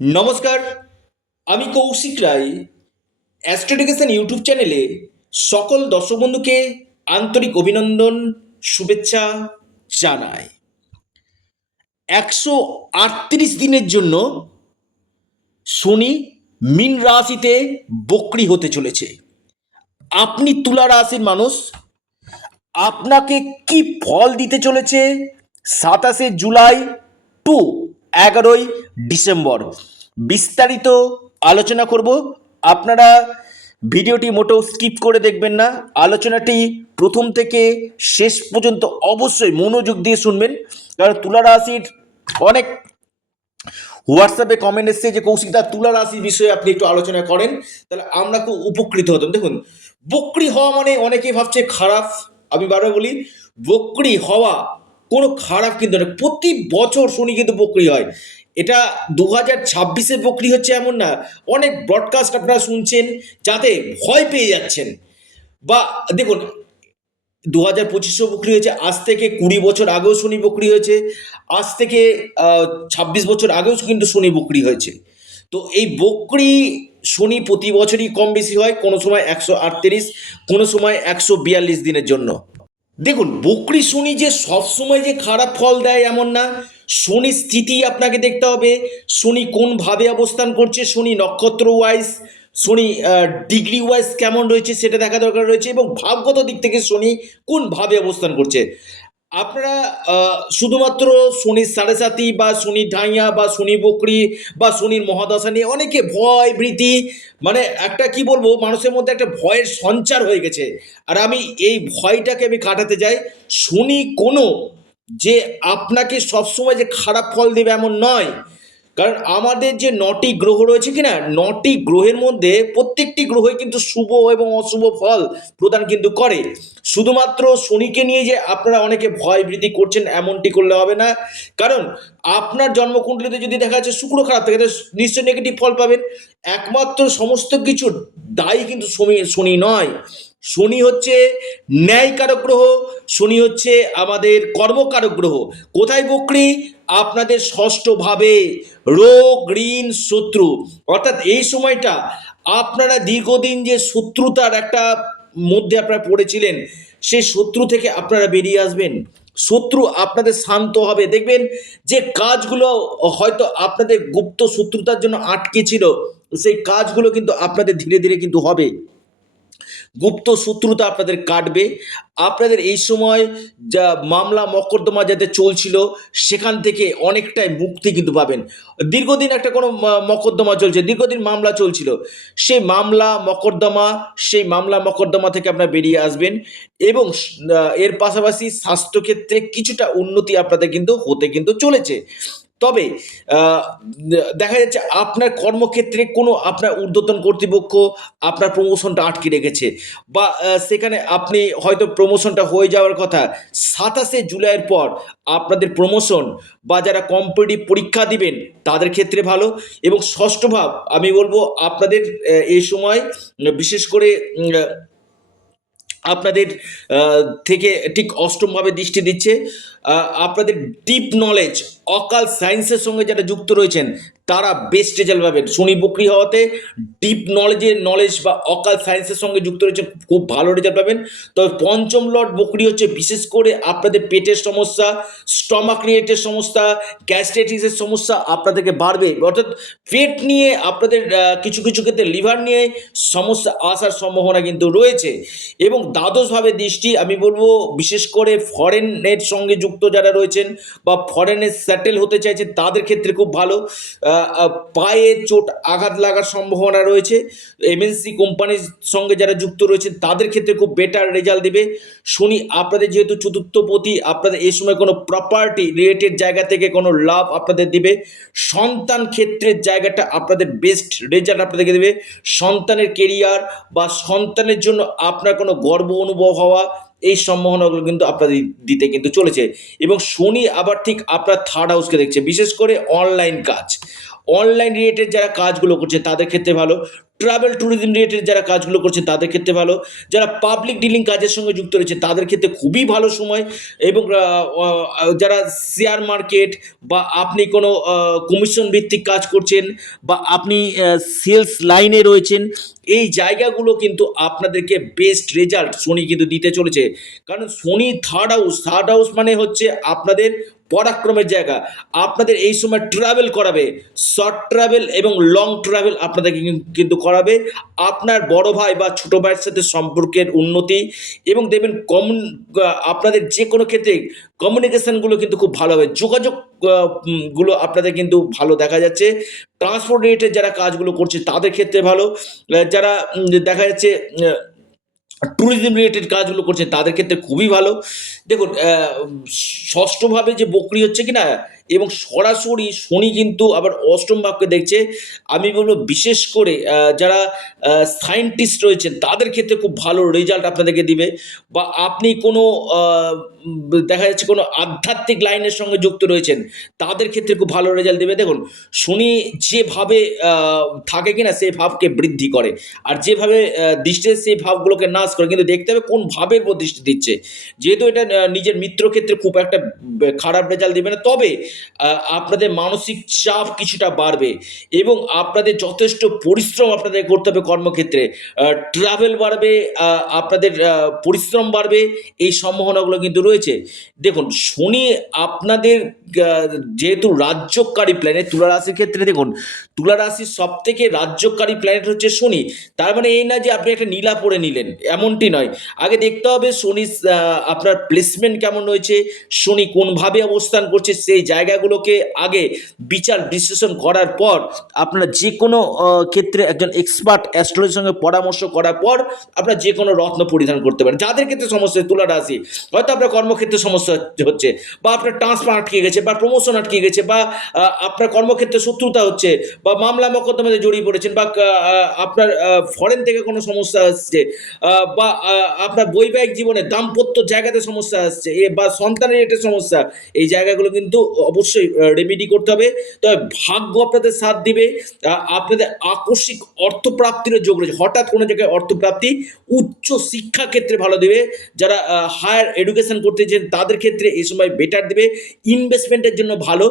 নমস্কার, আমি কৌশিক রায়। অ্যাস্ট্রোডিকেশন ইউটিউব চ্যানেলে সকল দর্শক বন্ধুকে আন্তরিক অভিনন্দন, শুভেচ্ছা জানাই। 138 দিনের জন্য শনি মীন রাশিতে বক্রী হতে চলেছে। আপনি তুলা রাশির মানুষ, আপনাকে কি ফল দিতে চলেছে 27 জুলাই টু 11ই ডিসেম্বর বিস্তারিত আলোচনা করব। আপনারা ভিডিওটি মোটেও স্কিপ করে দেখবেন না, আলোচনাটি প্রথম থেকে শেষ পর্যন্ত অবশ্যই মনোযোগ দিয়ে শুনবেন। কারণ তুলা রাশির অনেক হোয়াটসঅ্যাপে কমেন্ট এসছে যে কৌশিক দা তুলা রাশির বিষয়ে আপনি একটু আলোচনা করেন, তাহলে আমরা খুব উপকৃত হতাম। দেখুন, বক্রী হওয়া মানে অনেকেই ভাবছে খারাপ। আমি বারবার বলি, বক্রী হওয়া কোনো খারাপ কিন্তু না। প্রতি বছর শনি কিন্তু বক্রী হয়। এটা 2026-এ বক্রী হচ্ছে এমন না। অনেক ব্রডকাস্ট আপনারা শুনছেন যাতে ভয় পেয়ে যাচ্ছেন। বা দেখুন, 2025-এও বকরি হয়েছে, আজ থেকে 20 বছর আগেও শনি বকরি হয়েছে, আজ থেকে 26 বছর আগেও কিন্তু শনি বকরি হয়েছে। তো এই বকরি শনি প্রতি বছরই কম বেশি হয়, কোনো সময় 138, কোনো সময় 142 দিনের জন্য। দেখুন, বকরি শনি যে সবসময় যে খারাপ ফল দেয় এমন না। শনি স্থিতি আপনাকে দেখতে হবে, শনি কোন ভাবে অবস্থান করছে, শনি নক্ষত্র ওয়াইজ, শনি ডিগ্রি ওয়াইজ কেমন রয়েছে সেটা দেখা দরকার রয়েছে, এবং ভাবগত দিক থেকে শনি কোন ভাবে অবস্থান করছে। আপনারা শুধুমাত্র শনির সাড়ে সাতি বা শনি ঢাইয়া বা শনি বকরি বা শনির মহাদশা নিয়ে অনেকে ভয় ভীতি, মানে একটা কি বলবো, মানুষের মধ্যে একটা ভয়ের সঞ্চার হয়ে গেছে। আর আমি এই ভয়টাকে আমি কাটাতে চাই। শনি কোনো যে আপনাকে সবসময় যে খারাপ ফল দেবে এমন নয়। কারণ আমাদের যে 9টি গ্রহ রয়েছে কিনা, 9টি গ্রহের মধ্যে প্রত্যেকটি গ্রহই কিন্তু শুভ এবং অশুভ ফল প্রদান কিন্তু করে। শুধুমাত্র শনিকে নিয়ে যে আপনারা অনেকে ভয় ভীতি করছেন এমনটি করলে হবে না। কারণ আপনার জন্মকুণ্ডলিতে যদি দেখা যাচ্ছে শুক্র খারাপ থাকে, তো নিশ্চয়ই নেগেটিভ ফল পাবেন। একমাত্র সমস্ত কিছুর দায়ী কিন্তু শনি নয়। শনি হচ্ছে ন্যায়কারক গ্রহ, শনি হচ্ছে আমাদের কর্মকারক গ্রহ। কোথায় বক্রী? আপনাদের ষষ্ঠ ভাবে, রোগ ঋণ শত্রু। অর্থাৎ এই সময়টা আপনারা দীর্ঘদিন যে শত্রুতার একটা মধ্যে আপনারা পড়েছিলেন, সেই শত্রু থেকে আপনারা বেরিয়ে আসবেন। শত্রু আপনাদের শান্ত হবে। দেখবেন যে কাজগুলো হয়তো আপনাদের গুপ্ত শত্রুতার জন্য আটকে ছিল, সেই কাজগুলো কিন্তু আপনাদের ধীরে ধীরে কিন্তু হবে। গুপ্ত শত্রুতা আপনাদের কাটবে। আপনাদের এই সময় যা মামলা মকদ্দমা যাতে চলছিল, সেখান থেকে অনেকটাই মুক্তি কিন্তু পাবেন। দীর্ঘদিন একটা কোনো মকদ্দমা চলছে, দীর্ঘদিন মামলা চলছিল, সেই মামলা মকদ্দমা থেকে আপনারা বেরিয়ে আসবেন। এবং এর পাশাপাশি স্বাস্থ্যক্ষেত্রে কিছুটা উন্নতি আপনাদের কিন্তু হতে কিন্তু চলেছে। তবে আহ, দেখা যাচ্ছে আপনার কর্মক্ষেত্রে কোনো আপনার ঊর্ধ্বতন কর্তৃপক্ষ আপনার প্রমোশনটা আটকে রেখেছে, বা সেখানে আপনি হয়তো প্রমোশনটা হয়ে যাওয়ার কথা, 27 জুলাইয়ের পর আপনাদের প্রমোশন, বা যারা কম্পিটিটিভ পরীক্ষা দিবেন তাদের ক্ষেত্রে ভালো। এবং ষষ্ঠ ভাব আমি বলবো আপনাদের এই সময় বিশেষ করে আপনাদের থেকে ঠিক অষ্টমভাবে দৃষ্টি দিচ্ছে। আপনাদের ডিপ নলেজ, অকাল সায়েন্সের সঙ্গে যারা যুক্ত রয়েছেন তারা বেস্ট রেজাল্ট পাবেন। শনি বক্রী হওয়াতে ডিপ নলেজ বা অকাল সায়েন্সের সঙ্গে যুক্ত রয়েছে, খুব ভালো রেজাল্ট পাবেন। তবে পঞ্চম লর্ড বক্রী হচ্ছে বিশেষ করে আপনাদের পেটের সমস্যা, স্টমাক রিলেটেড সমস্যা, গ্যাস্ট্রাইটিসের সমস্যা আপনাদেরকে বাড়বে। অর্থাৎ পেট নিয়ে আপনাদের কিছু কিছু ক্ষেত্রে লিভার নিয়ে সমস্যা আসার সম্ভাবনা কিন্তু রয়েছে। এবং দ্বাদশভাবে দৃষ্টি আমি বলবো বিশেষ করে ফরেনের সঙ্গে যুক্ত যারা রয়েছেন বা ফরেনে সেটেল হতে চাইছেন তাদের ক্ষেত্রে খুব ভালো। পায়ে চোট আঘাত লাগার সম্ভাবনা রয়েছে। এমএনসি কোম্পানির সঙ্গে যারা যুক্ত রয়েছেন তাদের ক্ষেত্রে খুব বেটার রেজাল্ট দেবে। শনি আপনাদের যেহেতু চতুর্থপতি, আপনাদের এই সময় কোনো প্রপার্টি রিলেটেড জায়গা থেকে কোনো লাভ আপনাদের দিবে। সন্তান ক্ষেত্রের জায়গাটা আপনাদের বেস্ট রেজাল্ট আপনাদেরকে দেবে। সন্তানের কেরিয়ার বা সন্তানের জন্য আপনার কোনো গর্ব অনুভব হওয়া, এই সম্ভাবনাগুলো কিন্তু আপনাদের দিতে কিন্তু চলেছে। এবং শনি আবার ঠিক আপনার থার্ড হাউসকে দেখছে, বিশেষ করে অনলাইন কাজ। অনলাইন রিলেটেড যারা কাজগুলো করছে তাদের ক্ষেত্রে ভালো, ট্রাভেল ট্যুরিজম রিলেটেড যারা কাজগুলো করছে তাদের ক্ষেত্রে ভালো, যারা পাবলিক ডিলিং কাজের সঙ্গে যুক্ত রয়েছে তাদের ক্ষেত্রে খুবই ভালো সময়, এবং যারা শেয়ার মার্কেট বা আপনি কোনো কমিশন ভিত্তিক কাজ করছেন বা আপনি সেলস লাইনে রয়েছেন, এই জায়গাগুলো কিন্তু আপনাদেরকে বেস্ট রেজাল্ট শনি কিন্তু দিতে চলেছে। কারণ শনি থার্ড হাউস মানে হচ্ছে আপনাদের পরাক্রমের জায়গা। আপনাদের এই সময় ট্রাভেল করাবে, শর্ট ট্রাভেল এবং লং ট্রাভেল আপনাদেরকে কিন্তু করাবে। আপনার বড় ভাই বা ছোট ভাইয়ের সাথে সম্পর্কের উন্নতি, এবং দেখবেন আপনাদের যে কোনো ক্ষেত্রে কমিউনিকেশনগুলো কিন্তু খুব ভালো হবে, যোগাযোগ গুলো আপনাদের কিন্তু ভালো দেখা যাচ্ছে। ট্রান্সপোর্ট রিলেটেড যারা কাজগুলো করছে তাদের ক্ষেত্রে ভালো, যারা দেখা যাচ্ছে ট্যুরিজম রিলেটেড কাজগুলো করছে তাদের ক্ষেত্রে খুবই ভালো। দেখুন ষষ্ঠভাবে যে বকরি হচ্ছে কি না, এবং সরাসরি শনি কিন্তু আবার অষ্টম ভাবকে দেখছে। আমি বলবো বিশেষ করে যারা সায়েন্টিস্ট রয়েছেন তাদের ক্ষেত্রে খুব ভালো রেজাল্ট আপনাদেরকে দিবে, বা আপনি কোনো দেখা যাচ্ছে কোনো আধ্যাত্মিক লাইনের সঙ্গে যুক্ত রয়েছেন তাদের ক্ষেত্রে খুব ভালো রেজাল্ট দেবে। দেখুন শনি যেভাবে থাকে কিনা সেই ভাবকে বৃদ্ধি করে, আর যেভাবে দৃষ্টি সেই ভাবগুলোকে নাশ করে, কিন্তু দেখতে হবে কোন ভাবের উপর দৃষ্টি দিচ্ছে। যেহেতু এটা নিজের মিত্র ক্ষেত্রে খুব একটা খারাপ রেজাল্ট দেবে না, তবে আপনাদের মানসিক চাপ কিছুটা বাড়বে, এবং আপনাদের যথেষ্ট পরিশ্রম আপনাদের করতে হবে কর্মক্ষেত্রে, ট্রাভেল বাড়বে, আপনাদের পরিশ্রম বাড়বে, এই সম্ভাবনাগুলো কিন্তু রয়েছে। দেখুন শনি আপনাদের যেহেতু রাজ্যকারী প্ল্যানেট, তুলা রাশির ক্ষেত্রে দেখুন তুলা রাশির সব থেকে রাজ্যকারী প্ল্যানেট হচ্ছে শনি। তার মানে এই না যে আপনি একটা নীলা পরে নিলেন, এমনটি নয়। আগে দেখতে হবে শনি আপনার প্লেসমেন্ট কেমন রয়েছে, শনি কোনভাবে অবস্থান করছে, সেই জায়গাগুলোকে আগে বিচার বিশ্লেষণ করার পর আপনারা যে কোনো ক্ষেত্রে একজন এক্সপার্ট অ্যাস্ট্রোলজির সঙ্গে পরামর্শ করার পর আপনারা যে কোনো রত্ন পরিধান করতে পারেন। যাদের ক্ষেত্রে সমস্যা তুলা রাশি, হয়তো আপনার কর্মক্ষেত্রে সমস্যা হচ্ছে, বা আপনার ট্রান্সফার আটকে গেছে, বা প্রমোশন আটকে গেছে, বা আপনার কর্মক্ষেত্রে শত্রুতা হচ্ছে, বা মামলা মোকদ্দমাতে জড়িয়ে পড়েছেন, বা আপনার ফরেন থেকে কোনো সমস্যা আসছে, বা আপনার বৈবাহিক জীবনে দাম্পত্য জায়গাতে সমস্যা আসছে, বা সন্তানের একটা সমস্যা, এই জায়গাগুলো কিন্তু অবশ্যই রেমেডি করতে হবে। তবে ভাগ্য আপনাদের সাথ দিবে, আপনাদের আকস্মিক অর্থপ্রাপ্তির যোগ রয়েছে, হঠাৎ কোনো জায়গায় অর্থপ্রাপ্তি, উচ্চ শিক্ষা ক্ষেত্রে ভালো দেবে। যারা হায়ার এডুকেশন করতে চান তাদের ক্ষেত্রে এই সময় বেটার দেবে। ইনভেস্টমেন্টের জন্য ভালো,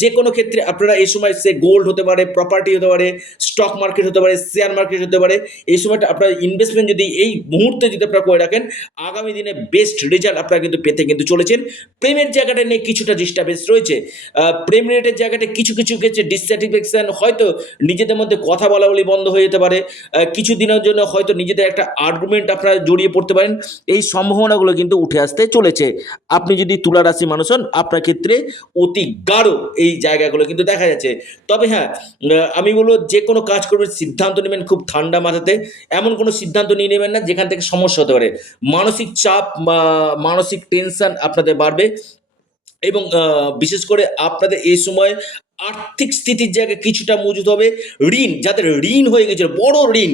যে কোনো ক্ষেত্রে আপনারা এই সময় সে গোল্ড হতে পারে, প্রপার্টি হতে পারে, স্টক মার্কেট হতে পারে, শেয়ার মার্কেট হতে পারে, এই সময়টা আপনার ইনভেস্টমেন্ট যদি এই মুহূর্তে যদি আপনারা করে রাখেন, আগামী দিনে বেস্ট রেজাল্ট আপনারা কিন্তু পেতে কিন্তু চলেছেন। প্রেমের জায়গাটা নিয়ে কিছুটা ডিস্টার্বেন্স রয়েছে, প্রেম রিলেটেড জায়গাটা কিছু কিছু ক্ষেত্রে ডিসস্যাটিসফ্যাকশন, হয়তো নিজেদের মধ্যে কথা বলা বলি বন্ধ হয়ে যেতে পারে, কিছু দিনের জন্য হয়তো নিজেদের একটা আর্গুমেন্ট আপনারা জড়িয়ে পড়তে পারেন, এই সম্ভাবনাগুলো কিন্তু উঠে আসতে চলেছে। আপনি যদি তুলা রাশি মানুষ হন, আপনার ক্ষেত্রে অতি গাঢ় এই জায়গাগুলো কিন্তু দেখা যাচ্ছে। তবে হ্যাঁ, আমি বলবো যে কোনো কাজ করবেন সিদ্ধান্ত নেবেন খুব ঠান্ডা মাথাতে, এমন কোনো সিদ্ধান্ত নিয়ে নেবেন না যেখান থেকে সমস্যা হতে পারে। মানসিক চাপ, মানসিক টেনশন আপনাদের বাড়বে, এবং বিশেষ করে আপনাদের এই সময় আর্থিক স্থিতির জায়গায় কিছুটা মজুত হবে। ঋণ, যাদের ঋণ হয়ে গেছিল বড় ঋণ,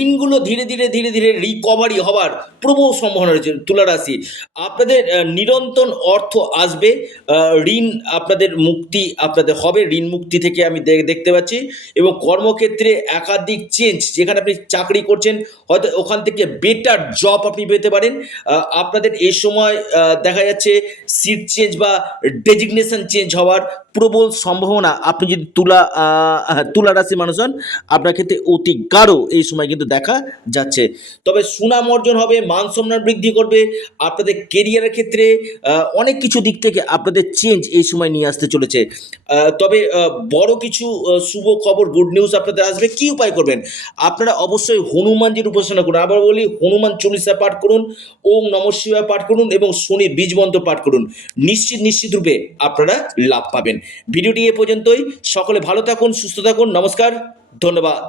ঋণগুলো ধীরে ধীরে ধীরে ধীরে রিকভারি হবার প্রবল সম্ভাবনা রয়েছে তুলা রাশি। আপনাদের নিরন্তর অর্থ আসবে, ঋণ আপনাদের মুক্তি আপনাদের হবে, ঋণ মুক্তি থেকে আমি দেখতে পাচ্ছি। এবং কর্মক্ষেত্রে একাধিক চেঞ্জ, যেখানে আপনি চাকরি করছেন হয়তো ওখান থেকে বেটার জব আপনি পেতে পারেন। আপনাদের এই সময় দেখা যাচ্ছে সিট চেঞ্জ বা ডেজিগনেশন চেঞ্জ হওয়ার প্রবল সম্ভাবনা, আপনি যদি তুলা রাশি মানুষ হন আপনার ক্ষেত্রে অতি গাঢ় এই সময় কিন্তু দেখা যাচ্ছে। তবে সুনাম অর্জন হবে, মান সম্মান বৃদ্ধি করবে, আপনাদের কেরিয়ারের ক্ষেত্রে অনেক কিছু দিক থেকে আপনাদের চেঞ্জ এই সময় নিয়ে আসতে চলেছে। তবে বড় কিছু শুভ খবর, গুড নিউজ আপনাদের আসবে। কি উপায় করবেন? আপনারা অবশ্যই হনুমানজির উপাসনা করুন। আবার বলি, হনুমান চল্লিশা পাঠ করুন, ওম নমঃ শিবায় পাঠ করুন, এবং শনির বীজ মন্ত্র পাঠ করুন। নিশ্চিত রূপে আপনারা লাভ পাবেন। ভিডিওটি এ পর্যন্তই। সকলে ভালো থাকুন, সুস্থ থাকুন। নমস্কার, ধন্যবাদ।